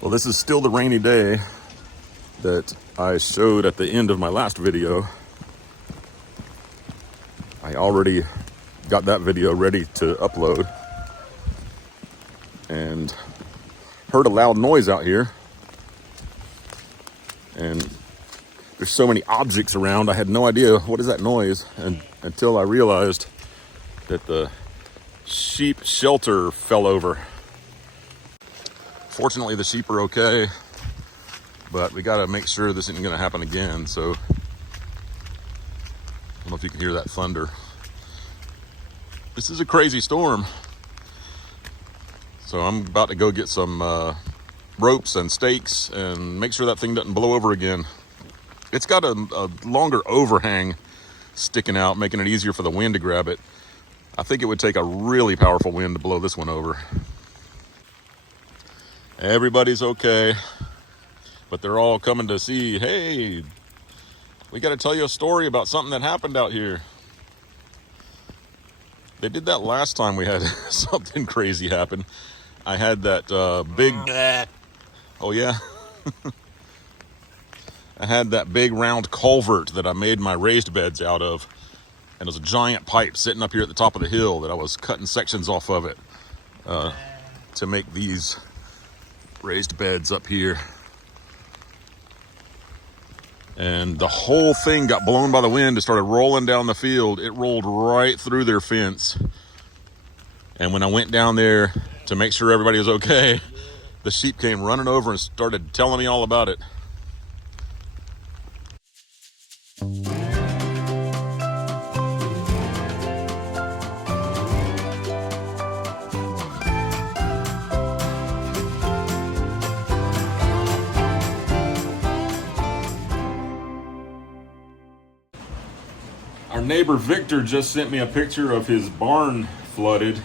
Well, this is still the rainy day that I showed at the end of my last video. I already got that video ready to upload and heard a loud noise out here. And there's so many objects around, I had no idea what is that noise until I realized that the sheep shelter fell over. Fortunately, the sheep are okay, but we gotta make sure this isn't gonna happen again. So, I don't know if you can hear that thunder. This is a crazy storm. So I'm about to go get some ropes and stakes and make sure that thing doesn't blow over again. It's got a longer overhang sticking out, making it easier for the wind to grab it. I think it would take a really powerful wind to blow this one over. Everybody's okay, but they're all coming to see, hey, we got to tell you a story about something that happened out here. They did that last time we had something crazy happen. I had that big, oh yeah, I had that big round culvert that I made my raised beds out of. And there's a giant pipe sitting up here at the top of the hill that I was cutting sections off of it to make these raised beds up here. And the whole thing got blown by the wind. It started rolling down the field. It rolled right through their fence. And when I went down there to make sure everybody was okay, the sheep came running over and started telling me all about it. Our neighbor Victor just sent me a picture of his barn flooded.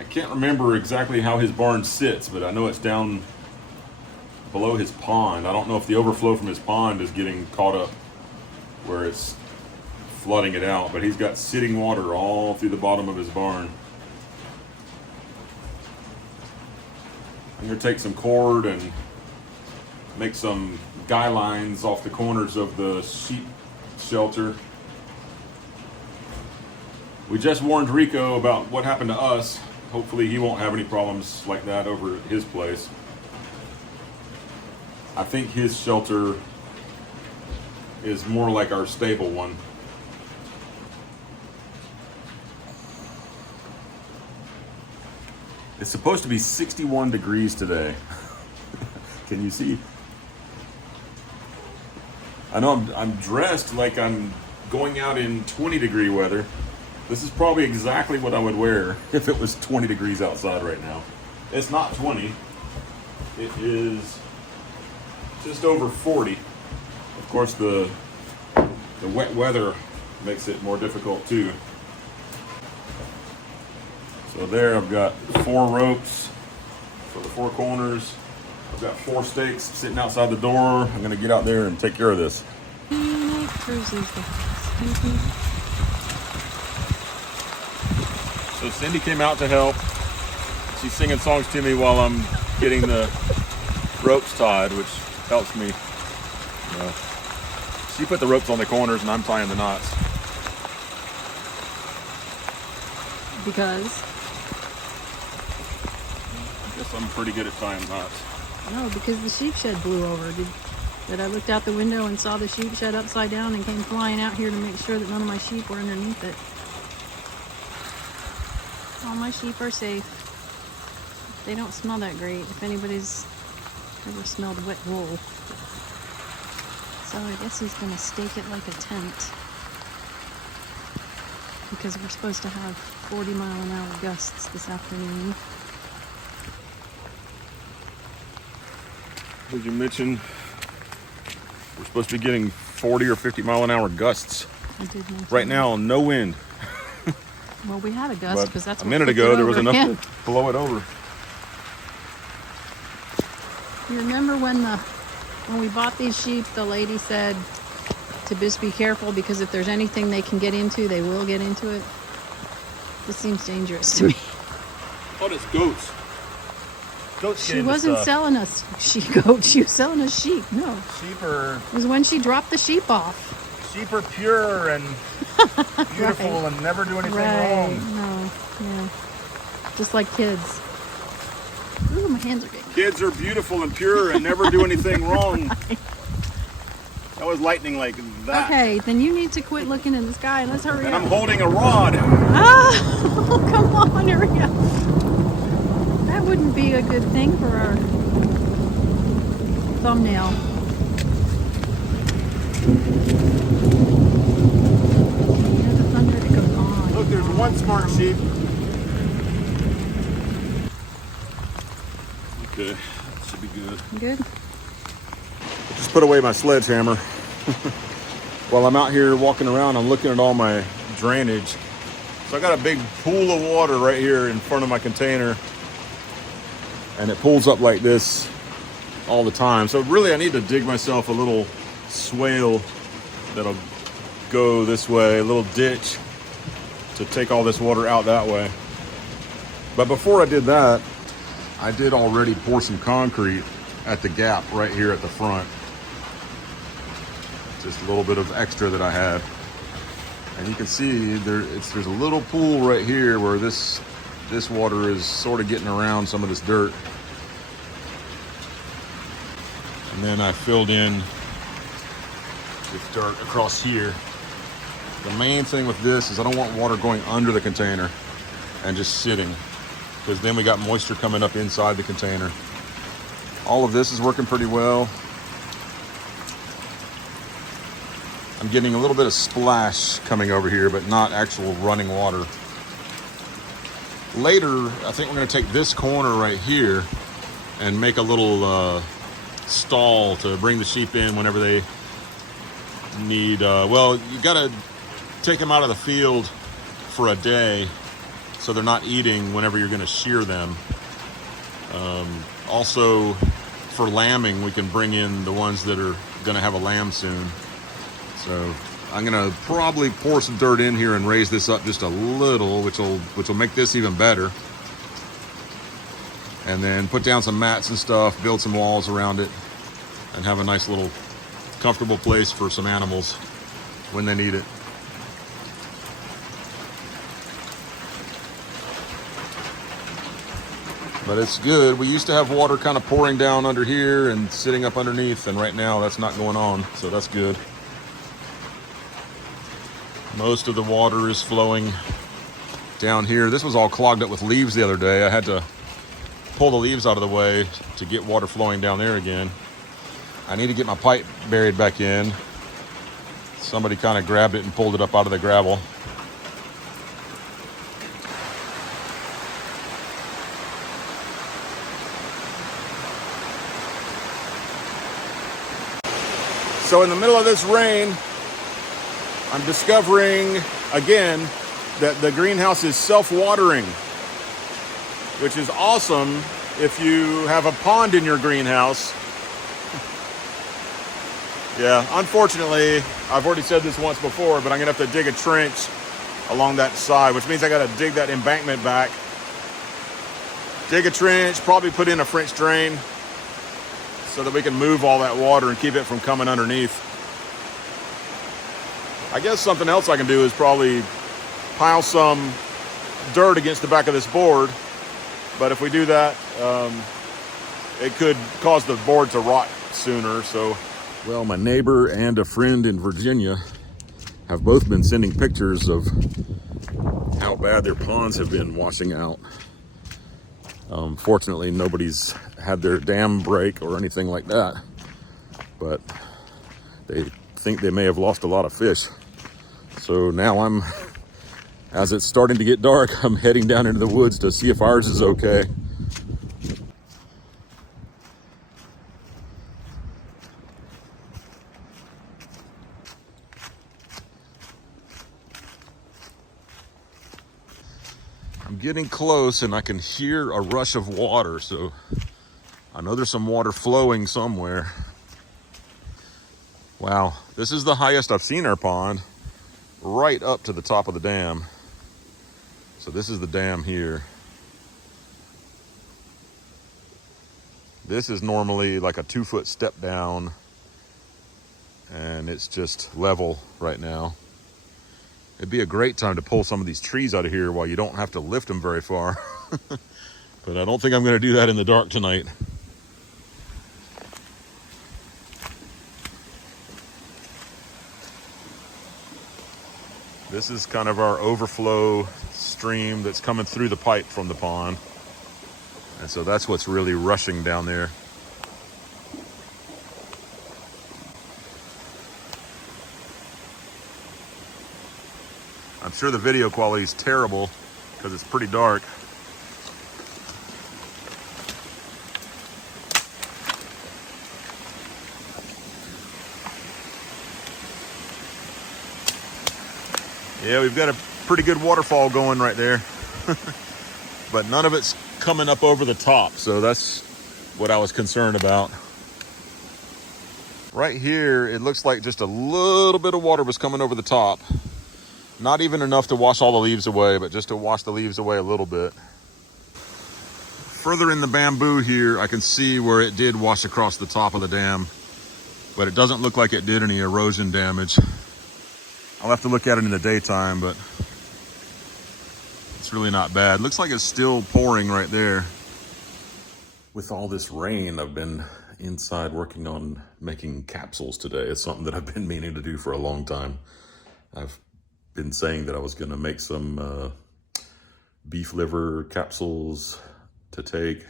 I can't remember exactly how his barn sits, but I know it's down below his pond. I don't know if the overflow from his pond is getting caught up where it's flooding it out, but he's got sitting water all through the bottom of his barn. I'm gonna take some cord and make some guy lines off the corners of the sheep shelter. We just warned Rico about what happened to us. Hopefully he won't have any problems like that over at his place. I think his shelter is more like our stable one. It's supposed to be 61 degrees today. Can you see? I know I'm dressed like I'm going out in 20-degree weather. This is probably exactly what I would wear if it was 20 degrees outside right now. It's not 20. It is just over 40. Of course, the wet weather makes it more difficult too. So there, I've got 4 ropes for the 4 corners. I've got 4 stakes sitting outside the door. I'm gonna get out there and take care of this. So Cindy came out to help. She's singing songs to me while I'm getting the ropes tied, which helps me. She put the ropes on the corners and I'm tying the knots. Because? I guess I'm pretty good at tying knots. No, because the sheep shed blew over. That I looked out the window and saw the sheep shed upside down and came flying out here to make sure that none of my sheep were underneath it. All my sheep are safe. They don't smell that great, if anybody's ever smelled wet wool. So I guess he's gonna stake it like a tent. Because we're supposed to have 40-mile-an-hour gusts this afternoon. Did you mention we're supposed to be getting 40 or 50-mile-an-hour gusts? I did mention right now, no wind. Well, we had a gust because that's a what minute ago there was enough to blow it over. You remember when we bought these sheep, the lady said to just be careful because if there's anything they can get into, they will get into it. This seems dangerous to me. Oh, it's goats. goat She skin wasn't stuff. selling us goat. She was selling us sheep. No, Sheep are it was when she dropped the sheep off. pure and beautiful Right. and never do anything Right. wrong. No. Yeah. Just like kids. Ooh, my hands are getting. Kids are beautiful and pure and never do anything wrong. That was lightning like that. Okay, then you need to quit looking in the sky and let's hurry And up. I'm holding a rod. Oh, come on, hurry up. That wouldn't be a good thing for our thumbnail. You know, the thunder, it goes on. Look, there's one smart sheep. Okay, that should be good. Good? Just put away my sledgehammer. While I'm out here walking around, I'm looking at all my drainage. So I got a big pool of water right here in front of my container. And it pulls up like this all the time. So really I need to dig myself a little swale that'll go this way, a little ditch to take all this water out that way. But before I did that, I did already pour some concrete at the gap right here at the front. Just a little bit of extra that I had. And you can see there's a little pool right here where this water is sort of getting around some of this dirt. And then I filled in with dirt across here. The main thing with this is I don't want water going under the container and just sitting, because then we got moisture coming up inside the container. All of this is working pretty well. I'm getting a little bit of splash coming over here, but not actual running water. Later, I think we're going to take this corner right here and make a little stall to bring the sheep in whenever they need, well, you got to take them out of the field for a day so they're not eating whenever you're going to shear them. Also, for lambing, we can bring in the ones that are going to have a lamb soon. So I'm going to probably pour some dirt in here and raise this up just a little, which will make this even better. And then put down some mats and stuff, build some walls around it, and have a nice little comfortable place for some animals when they need it. But it's good. We used to have water kind of pouring down under here and sitting up underneath, and right now that's not going on, so that's good. Most of the water is flowing down here. This was all clogged up with leaves the other day. I had to pull the leaves out of the way to get water flowing down there again. I need to get my pipe buried back in. Somebody kind of grabbed it and pulled it up out of the gravel. So in the middle of this rain, I'm discovering again that the greenhouse is self-watering, which is awesome if you have a pond in your greenhouse. Yeah, unfortunately, I've already said this once before, but I'm gonna have to dig a trench along that side, which means I gotta dig that embankment back, dig a trench, probably put in a French drain so that we can move all that water and keep it from coming underneath. I guess something else I can do is probably pile some dirt against the back of this board, but if we do that, it could cause the board to rot sooner. So, well, my neighbor and a friend in Virginia have both been sending pictures of how bad their ponds have been washing out. Fortunately, nobody's had their dam break or anything like that, but they think they may have lost a lot of fish. So now as it's starting to get dark, I'm heading down into the woods to see if ours is okay. I'm getting close and I can hear a rush of water, so I know there's some water flowing somewhere. Wow, this is the highest I've seen our pond, right up to the top of the dam. So this is the dam here. This is normally like a 2-foot step down, and it's just level right now. It'd be a great time to pull some of these trees out of here while you don't have to lift them very far. But I don't think I'm going to do that in the dark tonight. This is kind of our overflow stream that's coming through the pipe from the pond. And so that's what's really rushing down there. I'm sure the video quality is terrible because it's pretty dark. Yeah, we've got a pretty good waterfall going right there. But none of it's coming up over the top, so that's what I was concerned about. Right here, it looks like just a little bit of water was coming over the top. Not even enough to wash all the leaves away, but just to wash the leaves away a little bit. Further in the bamboo here, I can see where it did wash across the top of the dam, but it doesn't look like it did any erosion damage. I'll have to look at it in the daytime, but it's really not bad. Looks like it's still pouring right there. With all this rain, I've been inside working on making capsules today. It's something that I've been meaning to do for a long time. I've been saying that I was going to make some beef liver capsules to take,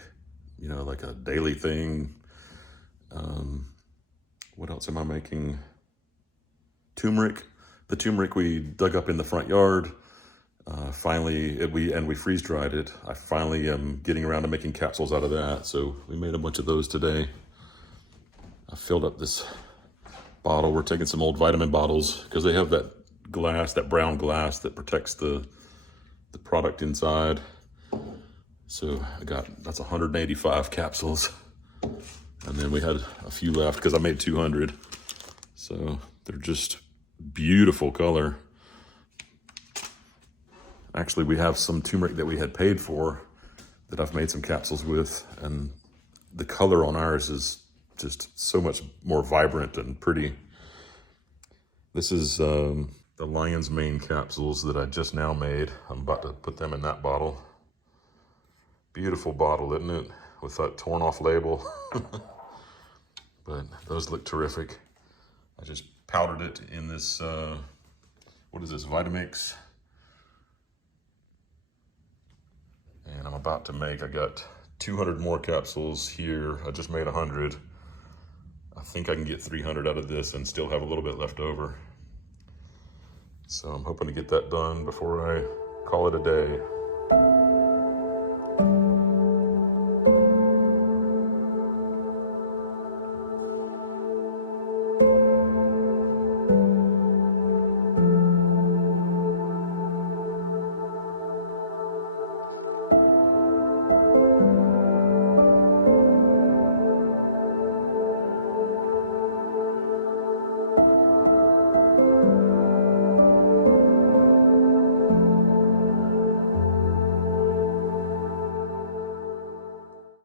you know, like a daily thing. What else am I making? Turmeric. The turmeric we dug up in the front yard. We freeze dried it. I finally am getting around to making capsules out of that. So we made a bunch of those today. I filled up this bottle. We're taking some old vitamin bottles because they have that glass, that brown glass that protects the product inside. So that's 185 capsules. And then we had a few left because I made 200. So they're just beautiful color. Actually, we have some turmeric that we had paid for that I've made some capsules with, and the color on ours is just so much more vibrant and pretty. This is the lion's mane capsules that I just now made. I'm about to put them in that bottle. Beautiful bottle, isn't it? With that torn off label. But those look terrific. I just powdered it in this, what is this, Vitamix? And I'm about to make, I got 200 more capsules here. I just made 100. I think I can get 300 out of this and still have a little bit left over. So I'm hoping to get that done before I call it a day.